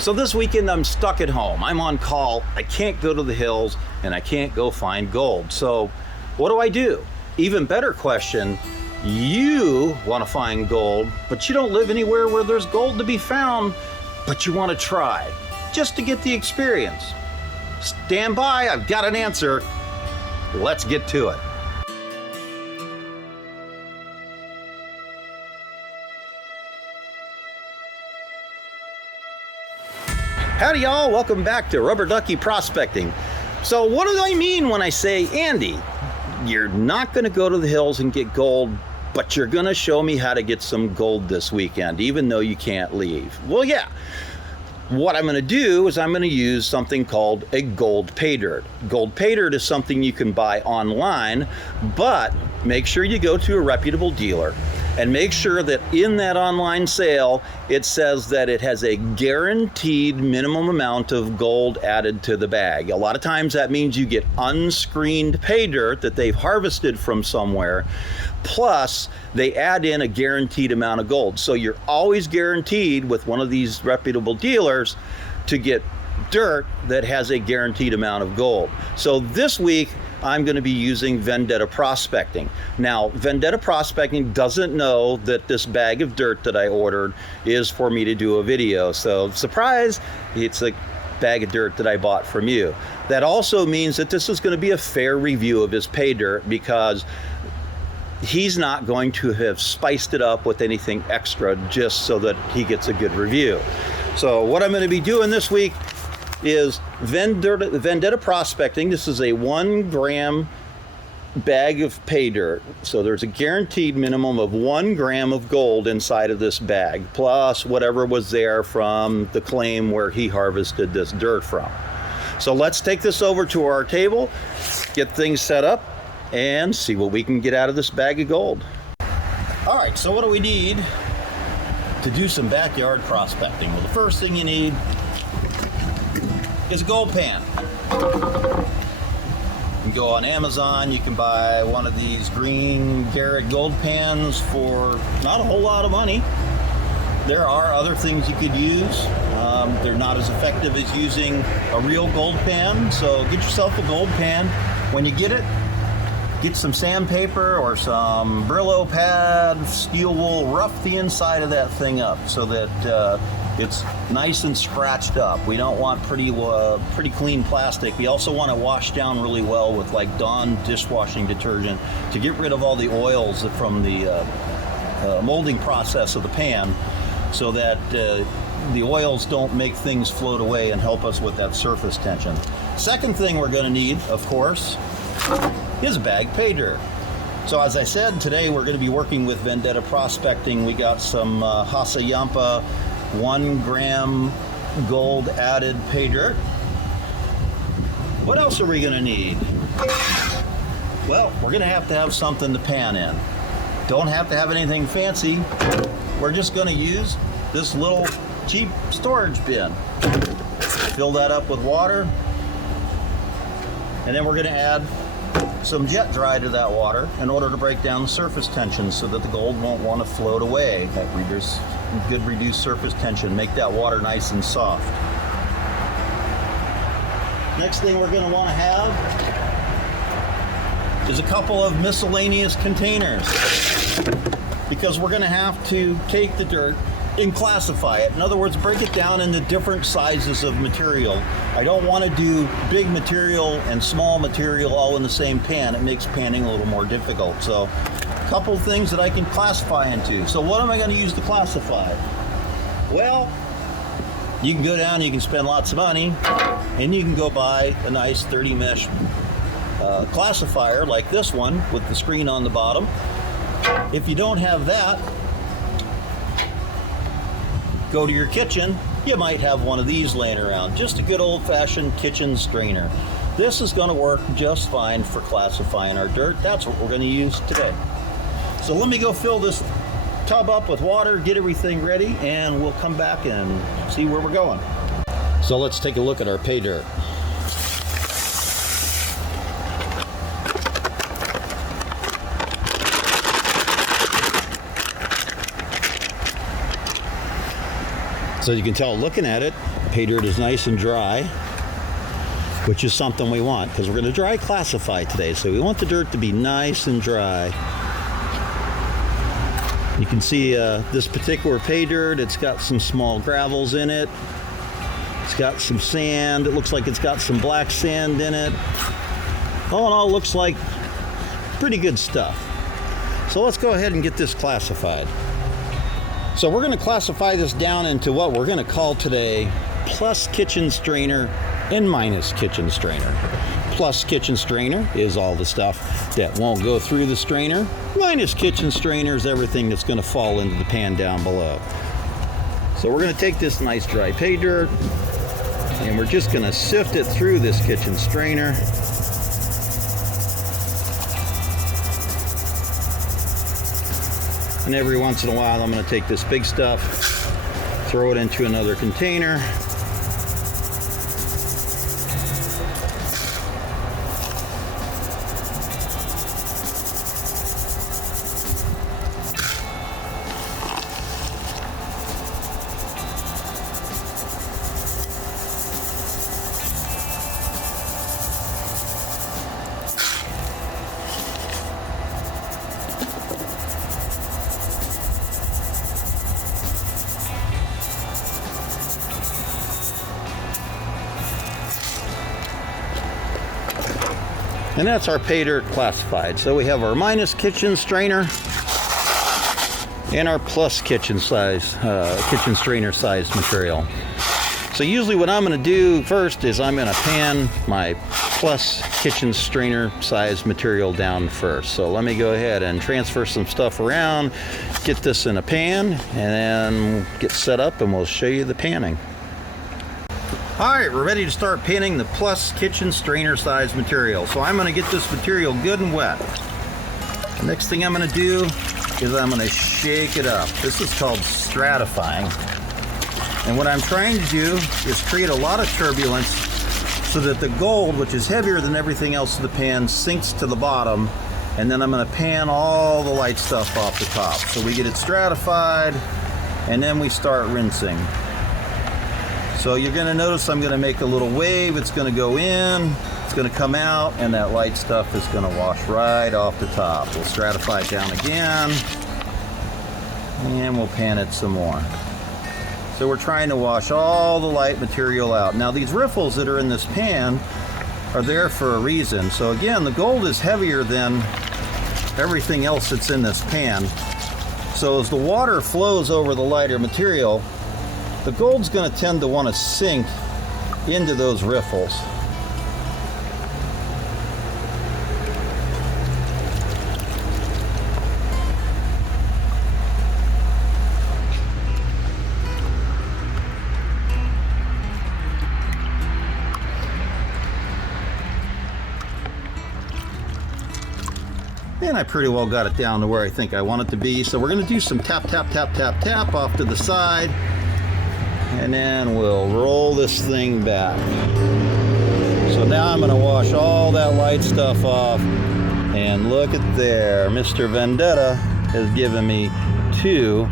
So this weekend I'm stuck at home. I'm on call. I can't go to the hills and I can't go find gold. So what do? Even better question, you want to find gold, but you don't live anywhere where there's gold to be found, but you want to try just to get the experience. Stand by, I've got an answer. Let's get to it. Howdy y'all, welcome back to Rubber Ducky Prospecting. So what do I mean when I say, Andy, you're not gonna go to the hills and get gold, but you're gonna show me how to get some gold this weekend, even though you can't leave? Well, yeah. What I'm gonna do is I'm gonna use something called a gold pay dirt. Gold pay dirt is something you can buy online, but make sure you go to a reputable dealer and make sure that in that online sale, it says that it has a guaranteed minimum amount of gold added to the bag. A lot of times that means you get unscreened pay dirt that they've harvested from somewhere, plus they add in a guaranteed amount of gold. So you're always guaranteed with one of these reputable dealers to get dirt that has a guaranteed amount of gold. So this week, I'm going to be using Vendetta Prospecting. Now, Vendetta Prospecting doesn't know that this bag of dirt that I ordered is for me to do a video. So, surprise, it's a bag of dirt that I bought from you. That also means that this is going to be a fair review of his pay dirt because he's not going to have spiced it up with anything extra just so that he gets a good review. So, what I'm going to be doing this week is Vendetta Prospecting. This is a 1 gram bag of pay dirt. So there's a guaranteed minimum of 1 gram of gold inside of this bag, plus whatever was there from the claim where he harvested this dirt from. So let's take this over to our table, get things set up, and see what we can get out of this bag of gold. All right, so what do we need to do some backyard prospecting? Well, the first thing you need is a gold pan. You can go on Amazon, you can buy one of these green Garrett gold pans for not a whole lot of money. There are other things you could use. They're not as effective as using a real gold pan, so get yourself a gold pan. When you get it, get some sandpaper or some Brillo pad, steel wool, rough the inside of that thing up so that it's nice and scratched up. We don't want pretty clean plastic. We also want to wash down really well with like Dawn dishwashing detergent to get rid of all the oils from the molding process of the pan so that the oils don't make things float away and help us with that surface tension. Second thing we're going to need, of course, is a bag pay dirt. So as I said, today we're going to be working with Vendetta Prospecting. We got some Hasayampa 1 gram gold added pay dirt. What else are we going to need? Well, we're going to have something to pan in. Don't have to have anything fancy. We're just going to use this little cheap storage bin. Fill that up with water. And then we're going to add some jet dry to that water in order to break down the surface tension so that the gold won't want to float away. That good reduced surface tension, make that water nice and soft. Next thing we're going to want to have is a couple of miscellaneous containers because we're going to have to take the dirt and classify it. In other words, break it down into different sizes of material. I don't want to do big material and small material all in the same pan. It makes panning a little more difficult. So a couple of things that I can classify into. So what am I going to use to classify? Well, you can go down, you can spend lots of money, and you can go buy a nice 30 mesh classifier like this one with the screen on the bottom. If you don't have that, go to your kitchen. You might have one of these laying around, just a good old-fashioned kitchen strainer. This is going to work just fine for classifying our dirt. That's what we're going to use today. So let me go fill this tub up with water, get everything ready, and we'll come back and see where we're going. So let's take a look at our pay dirt. So you can tell looking at it, pay dirt is nice and dry, which is something we want because we're going to dry classify today. So we want the dirt to be nice and dry. You can see this particular pay dirt, it's got some small gravels in it. It's got some sand. It looks like it's got some black sand in it. All in all, looks like pretty good stuff. So let's go ahead and get this classified. So we're going to classify this down into what we're going to call today plus kitchen strainer and minus kitchen strainer. Plus kitchen strainer is all the stuff that won't go through the strainer. Minus kitchen strainer is everything that's going to fall into the pan down below. So we're going to take this nice dry pay dirt and we're just going to sift it through this kitchen strainer. And every once in a while, I'm going to take this big stuff, throw it into another container. And that's our pay dirt classified. So we have our minus kitchen strainer and our plus kitchen strainer size material. So usually what I'm going to do first is I'm going to pan my plus kitchen strainer size material down first. So let me go ahead and transfer some stuff around, get this in a pan, and then get set up and we'll show you the panning. Alright, we're ready to start panning the plus kitchen strainer size material. So I'm going to get this material good and wet. The next thing I'm going to do is I'm going to shake it up. This is called stratifying. And what I'm trying to do is create a lot of turbulence so that the gold, which is heavier than everything else in the pan, sinks to the bottom. And then I'm going to pan all the light stuff off the top. So we get it stratified and then we start rinsing. So you're going to notice I'm going to make a little wave. It's going to go in, it's going to come out, and that light stuff is going to wash right off the top. We'll stratify it down again, and we'll pan it some more. So we're trying to wash all the light material out. Now these riffles that are in this pan are there for a reason. So again, the gold is heavier than everything else that's in this pan. So as the water flows over the lighter material, the gold's going to tend to want to sink into those riffles. And I pretty well got it down to where I think I want it to be. So we're going to do some tap, tap, tap, tap, tap off to the side. And then we'll roll this thing back. So now I'm going to wash all that light stuff off. And look at there. Mr. Vendetta has given me two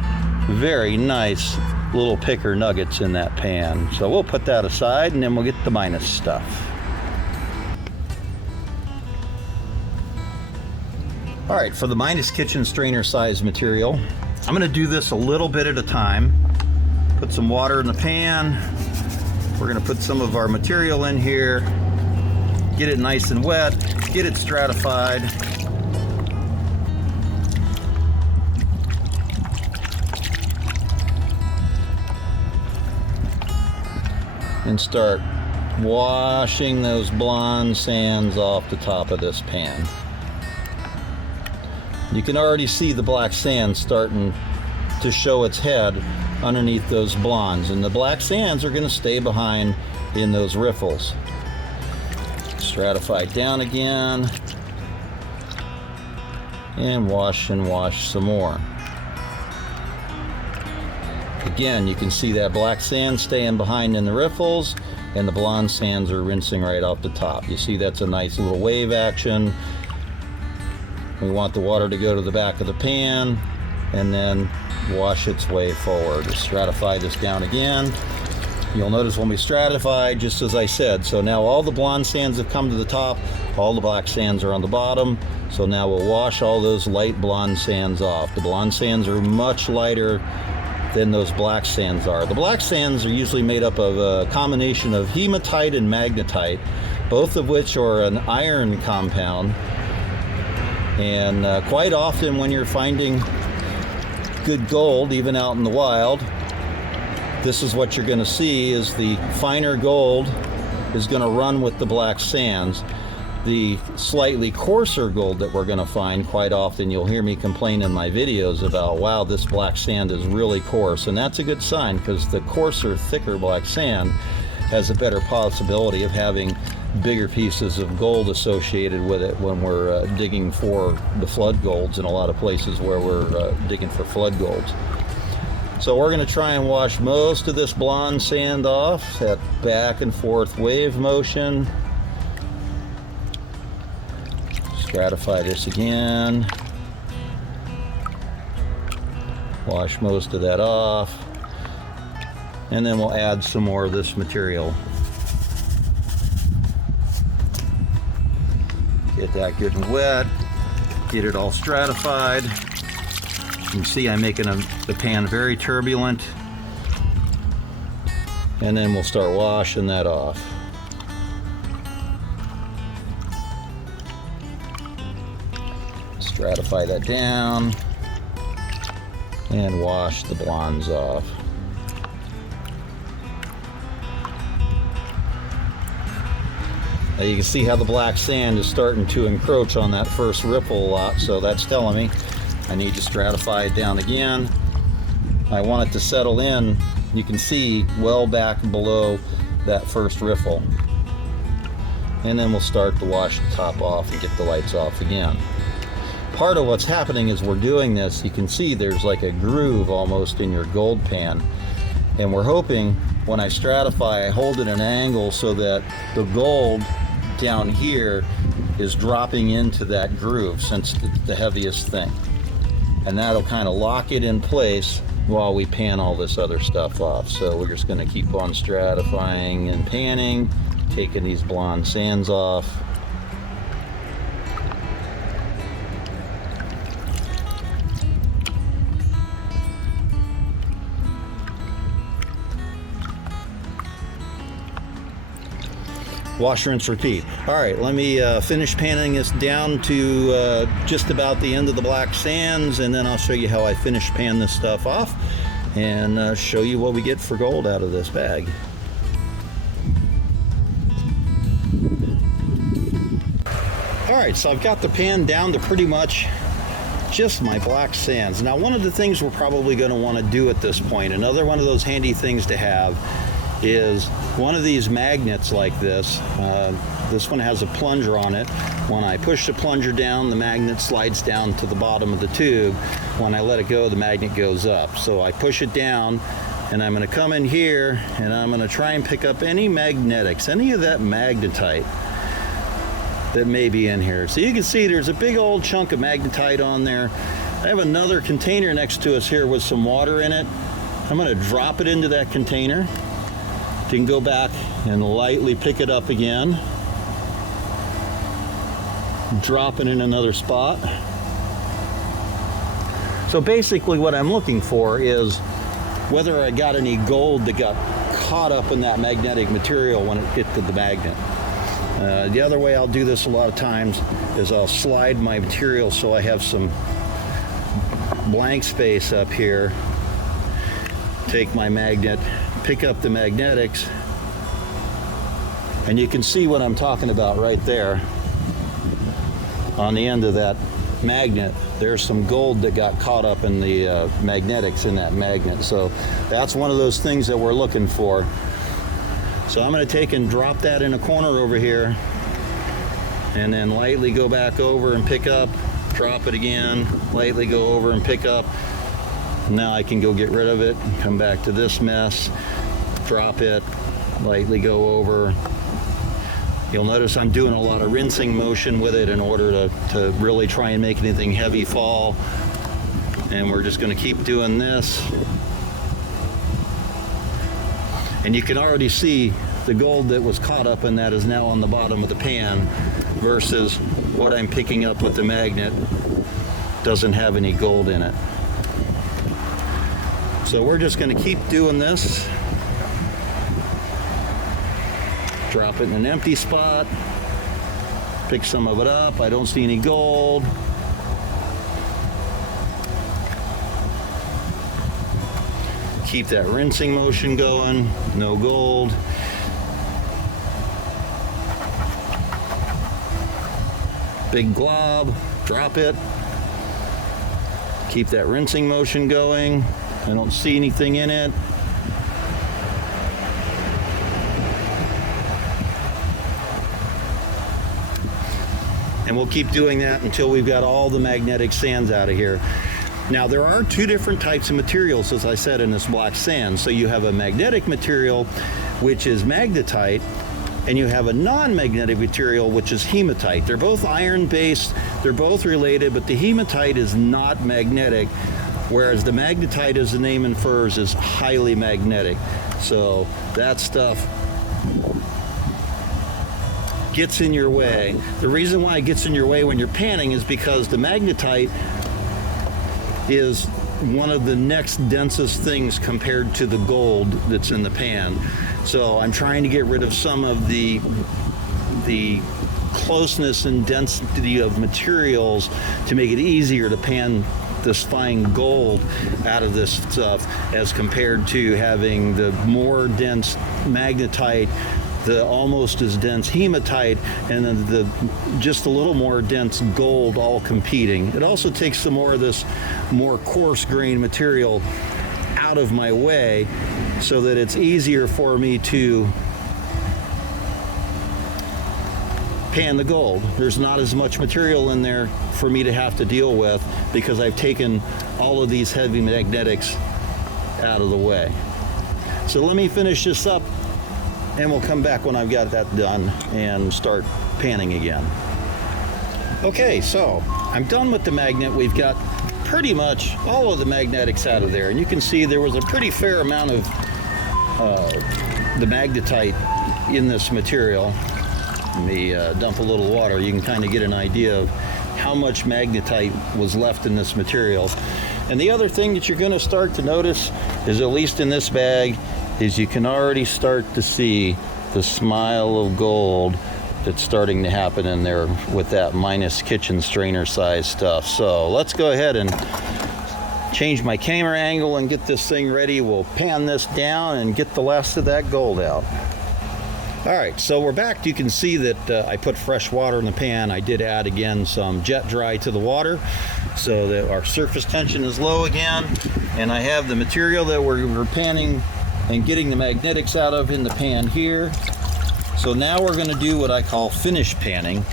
very nice little picker nuggets in that pan. So we'll put that aside and then we'll get the minus stuff. All right, for the minus kitchen strainer size material, I'm going to do this a little bit at a time. Put some water in the pan. We're going to put some of our material in here, get it nice and wet, get it stratified. And start washing those blonde sands off the top of this pan. You can already see the black sand starting to show its head underneath those blondes, and the black sands are going to stay behind in those riffles. Stratify down again and wash some more. Again, you can see that black sand staying behind in the riffles and the blonde sands are rinsing right off the top. You see that's a nice little wave action. We want the water to go to the back of the pan. and then wash its way forward. Just stratify this down again. You'll notice when we stratify, just as I said, so now all the blonde sands have come to the top, all the black sands are on the bottom. So now we'll wash all those light blonde sands off. The blonde sands are much lighter than those black sands are. The black sands are usually made up of a combination of hematite and magnetite, both of which are an iron compound. And quite often when you're finding good gold, even out in the wild, this is what you're going to see is the finer gold is going to run with the black sands. The slightly coarser gold that we're going to find, quite often you'll hear me complain in my videos about, wow, this black sand is really coarse. And that's a good sign, because the coarser, thicker black sand has a better possibility of having bigger pieces of gold associated with it when we're digging for the flood golds in a lot of places where we're digging for flood golds. So we're going to try and wash most of this blonde sand off, that back and forth wave motion. Stratify this again. Wash most of that off. And then we'll add some more of this material. Get that good and wet. Get it all stratified. You can see I'm making the pan very turbulent. And then we'll start washing that off. Stratify that down and wash the blondes off. Now you can see how the black sand is starting to encroach on that first ripple a lot, so that's telling me I need to stratify it down again. I want it to settle in, you can see, well back below that first riffle. And then we'll start to wash the top off and get the lights off again. Part of what's happening is we're doing this, you can see there's like a groove almost in your gold pan. And we're hoping when I stratify, I hold it at an angle so that the gold down here is dropping into that groove, since it's the heaviest thing. And that'll kind of lock it in place while we pan all this other stuff off. So we're just going to keep on stratifying and panning, taking these blonde sands off. Wash, rinse, repeat. All right, let me finish panning this down to just about the end of the black sands, and then I'll show you how I finish pan this stuff off and show you what we get for gold out of this bag. All right, so I've got the pan down to pretty much just my black sands. Now, one of the things we're probably going to want to do at this point, another one of those handy things to have, is one of these magnets like this. This one has a plunger on it. When I push the plunger down, the magnet slides down to the bottom of the tube. When I let it go, the magnet goes up. So I push it down, and I'm going to come in here, and I'm going to try and pick up any magnetics, any of that magnetite that may be in here. So you can see there's a big old chunk of magnetite on there. I have another container next to us here with some water in it. I'm going to drop it into that container. You can go back and lightly pick it up again. Drop it in another spot. So basically what I'm looking for is whether I got any gold that got caught up in that magnetic material when it hit to the magnet. The other way I'll do this a lot of times is I'll slide my material so I have some blank space up here. Take my magnet, pick up the magnetics, and you can see what I'm talking about right there. On the end of that magnet, there's some gold that got caught up in the magnetics in that magnet. So that's one of those things that we're looking for. So I'm going to take and drop that in a corner over here, and then lightly go back over and pick up, drop it again, lightly go over and pick up. Now I can go get rid of it, come back to this mess, drop it, lightly go over. You'll notice I'm doing a lot of rinsing motion with it in order to really try and make anything heavy fall. And we're just going to keep doing this. And you can already see the gold that was caught up in that is now on the bottom of the pan versus what I'm picking up with the magnet doesn't have any gold in it. So we're just going to keep doing this. Drop it in an empty spot. Pick some of it up. I don't see any gold. Keep that rinsing motion going. No gold. Big glob. Drop it. Keep that rinsing motion going. I don't see anything in it. And we'll keep doing that until we've got all the magnetic sands out of here. Now, there are two different types of materials, as I said, in this black sand. So you have a magnetic material, which is magnetite, and you have a non-magnetic material, which is hematite. They're both iron-based, they're both related, but the hematite is not magnetic, whereas the magnetite, as the name infers, is highly magnetic. So that stuff gets in your way. The reason why it gets in your way when you're panning is because the magnetite is one of the next densest things compared to the gold that's in the pan. So I'm trying to get rid of some of the closeness and density of materials to make it easier to pan this fine gold out of this stuff as compared to having the more dense magnetite, the almost as dense hematite, and then the just a little more dense gold all competing. It also takes some more of this more coarse grain material out of my way so that it's easier for me to pan the gold. There's not as much material in there for me to have to deal with because I've taken all of these heavy magnetics out of the way. So let me finish this up and we'll come back when I've got that done and start panning again. Okay, so I'm done with the magnet. We've got pretty much all of the magnetics out of there, and you can see there was a pretty fair amount of the magnetite in this material. Let me dump a little water. You can kind of get an idea of how much magnetite was left in this material. And the other thing that you're going to start to notice is, at least in this bag, is you can already start to see the smile of gold that's starting to happen in there with that minus kitchen strainer size stuff. So let's go ahead and change my camera angle and get this thing ready. We'll pan this down and get the last of that gold out. All right, so we're back. You can see that I put fresh water in the pan. I did add again some jet dry to the water so that our surface tension is low again. And I have the material that we're panning and getting the magnetics out of in the pan here. So now we're going to do what I call finish panning.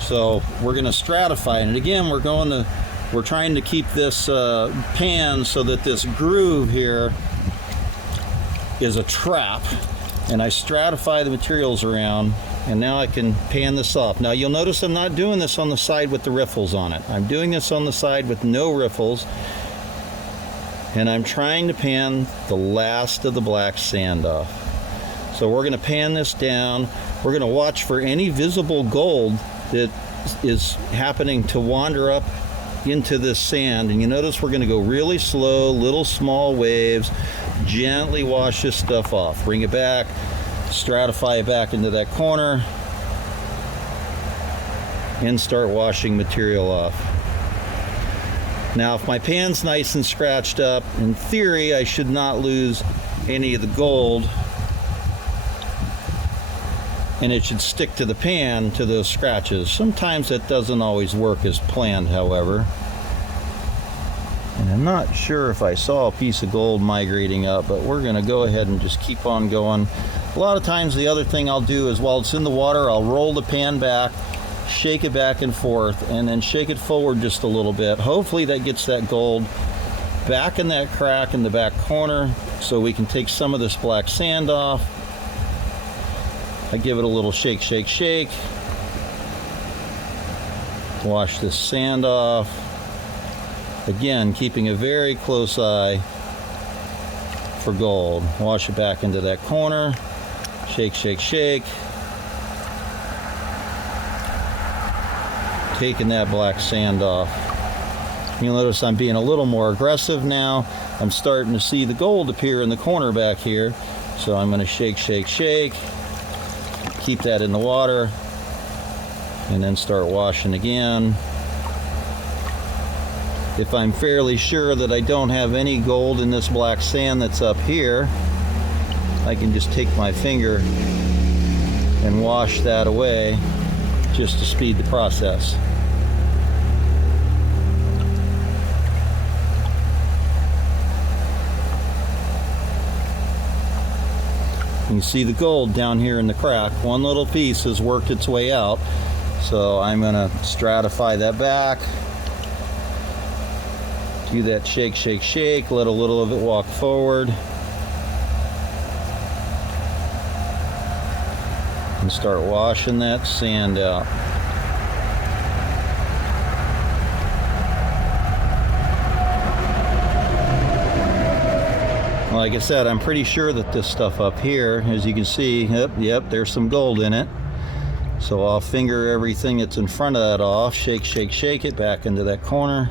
So we're going to stratify, and again we're trying to keep this pan so that this groove here is a trap, and I stratify the materials around, and now I can pan this off. Now you'll notice I'm not doing this on the side with the riffles on it. I'm doing this on the side with no riffles, and I'm trying to pan the last of the black sand off. So we're going to pan this down. We're going to watch for any visible gold that is happening to wander up into this sand. And you notice we're going to go really slow, little small waves, gently wash this stuff off. Bring it back, stratify it back into that corner, and start washing material off. Now, if my pan's nice and scratched up, in theory, I should not lose any of the gold, and it should stick to the pan, to those scratches. Sometimes that doesn't always work as planned, however. And I'm not sure if I saw a piece of gold migrating up, but we're going to go ahead and just keep on going. A lot of times the other thing I'll do is, while it's in the water, I'll roll the pan back, shake it back and forth, and then shake it forward just a little bit. Hopefully that gets that gold back in that crack in the back corner so we can take some of this black sand off. I give it a little shake, shake, shake. Wash this sand off. Again, keeping a very close eye for gold. Wash it back into that corner. Shake, shake, shake. Taking that black sand off. You'll notice I'm being a little more aggressive now. I'm starting to see the gold appear in the corner back here. So I'm going to shake, shake, shake. Keep that in the water. And then start washing again. If I'm fairly sure that I don't have any gold in this black sand that's up here, I can just take my finger and wash that away just to speed the process. You can see the gold down here in the crack. One little piece has worked its way out. So I'm going to stratify that back. Do that shake, shake, shake. Let a little of it walk forward. And start washing that sand out. Like I said, I'm pretty sure that this stuff up here, as you can see, yep, there's some gold in it. So I'll finger everything that's in front of that off. Shake, shake, shake it back into that corner.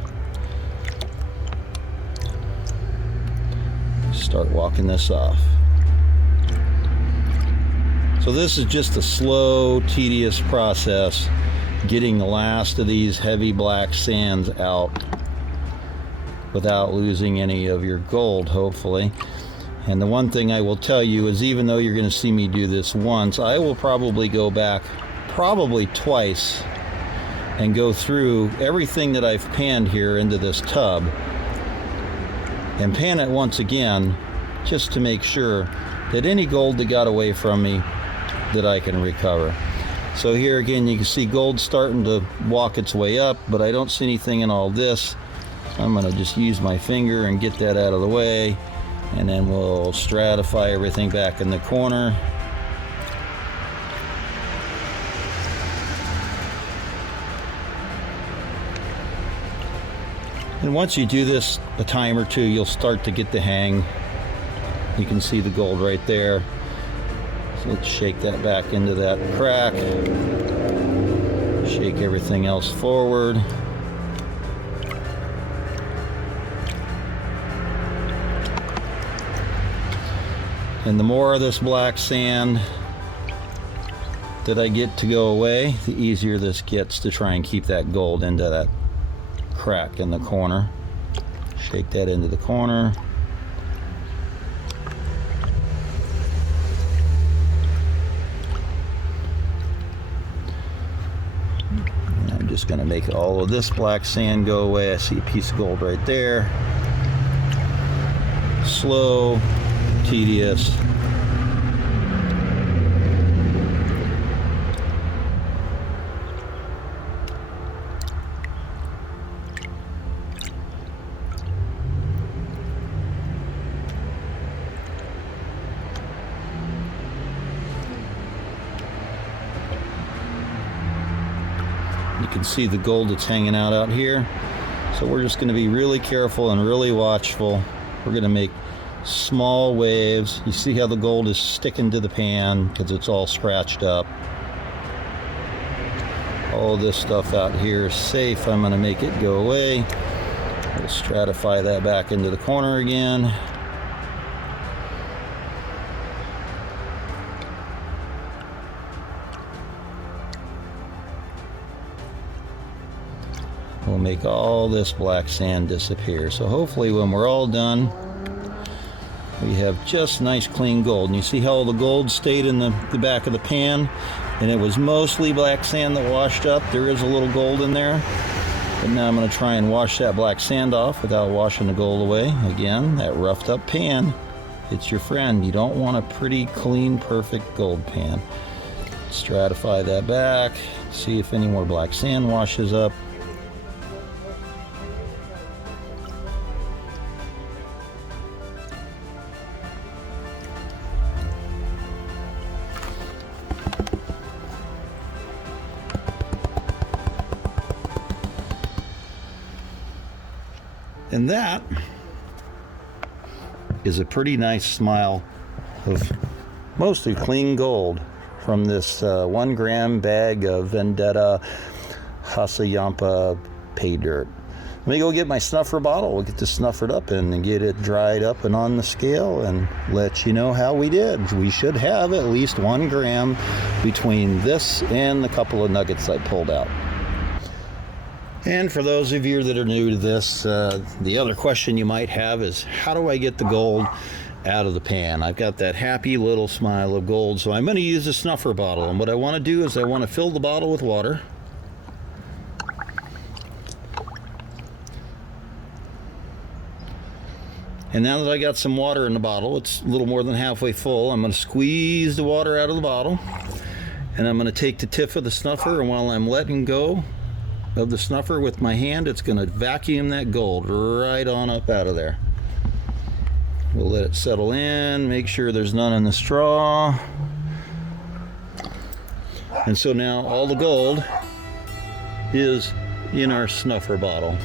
Start walking this off. So this is just a slow, tedious process, getting the last of these heavy black sands out without losing any of your gold, hopefully. And the one thing I will tell you is, even though you're going to see me do this once, I will probably go back probably twice and go through everything that I've panned here into this tub and pan it once again, just to make sure that any gold that got away from me that I can recover. So here again, you can see gold starting to walk its way up, but I don't see anything in all this. I'm going to just use my finger and get that out of the way, and then we'll stratify everything back in the corner. And once you do this a time or two, you'll start to get the hang. You can see the gold right there. So let's shake that back into that crack. Shake everything else forward. And the more of this black sand that I get to go away, the easier this gets to try and keep that gold into that crack in the corner. Shake that into the corner. And I'm just going to make all of this black sand go away. I see a piece of gold right there. Slow, tedious. You can see the gold that's hanging out here. So we're just going to be really careful and really watchful. We're going to make small waves. You see how the gold is sticking to the pan because it's all scratched up. All this stuff out here is safe. I'm going to make it go away. We'll stratify that back into the corner again. We'll make all this black sand disappear. So hopefully when we're all done, we have just nice clean gold. And you see how all the gold stayed in the back of the pan, and it was mostly black sand that washed up. There is a little gold in there, but now I'm going to try and wash that black sand off without washing the gold away. Again, that roughed up pan, it's your friend. You don't want a pretty clean, perfect gold pan. Stratify that back, see if any more black sand washes up. And that is a pretty nice smile of mostly clean gold from this 1 gram bag of Vendetta Hassayampa pay dirt. Let me go get my snuffer bottle. We'll get this snuffered up and get it dried up and on the scale and let you know how we did. We should have at least 1 gram between this and the couple of nuggets I pulled out. And for those of you that are new to this, the other question you might have is, how do I get the gold out of the pan? I've got that happy little smile of gold, so I'm going to use a snuffer bottle. And what I want to do is I want to fill the bottle with water. And now that I got some water in the bottle, it's a little more than halfway full, I'm going to squeeze the water out of the bottle. And I'm going to take the tip of the snuffer, and while I'm letting go of the snuffer with my hand, it's going to vacuum that gold right on up out of there. We'll let it settle in, make sure there's none in the straw. And so now all the gold is in our snuffer bottle.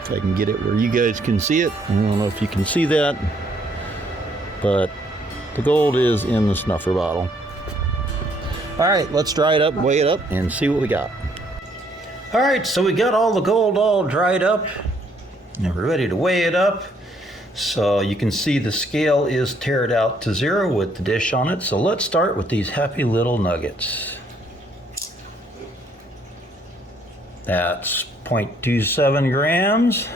If I can get it where you guys can see it. I don't know if you can see that, but the gold is in the snuffer bottle. All right, let's dry it up, weigh it up, and see what we got. All right, so we got all the gold all dried up, and we're ready to weigh it up. So you can see the scale is tared out to 0 with the dish on it. So let's start with these happy little nuggets. That's 0.27 grams.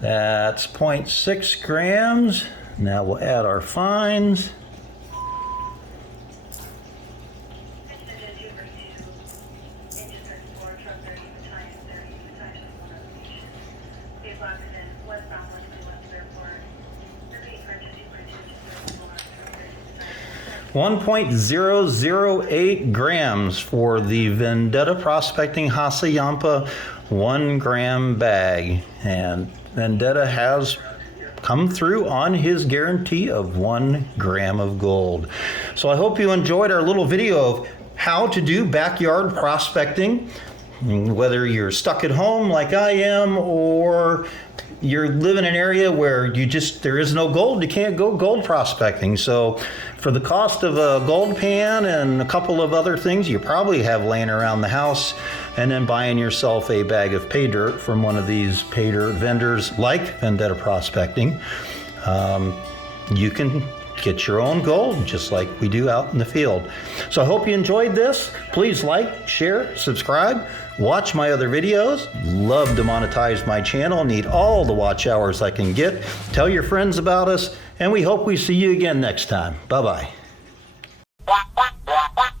That's 0.6 grams. Now we'll add our fines. .008 grams for the Vendetta Prospecting Hassayampa 1 gram bag. And Vendetta has come through on his guarantee of 1 gram of gold. So I hope you enjoyed our little video of how to do backyard prospecting. Whether you're stuck at home like I am, or you live in an area where there is no gold, you can't go gold prospecting. So for the cost of a gold pan and a couple of other things you probably have laying around the house, and then buying yourself a bag of pay dirt from one of these pay dirt vendors like Vendetta Prospecting, you can get your own gold just like we do out in the field. So I hope you enjoyed this. Please like, share, subscribe, watch my other videos. Love to monetize my channel. Need all the watch hours I can get. Tell your friends about us, and we hope we see you again next time. Bye-bye.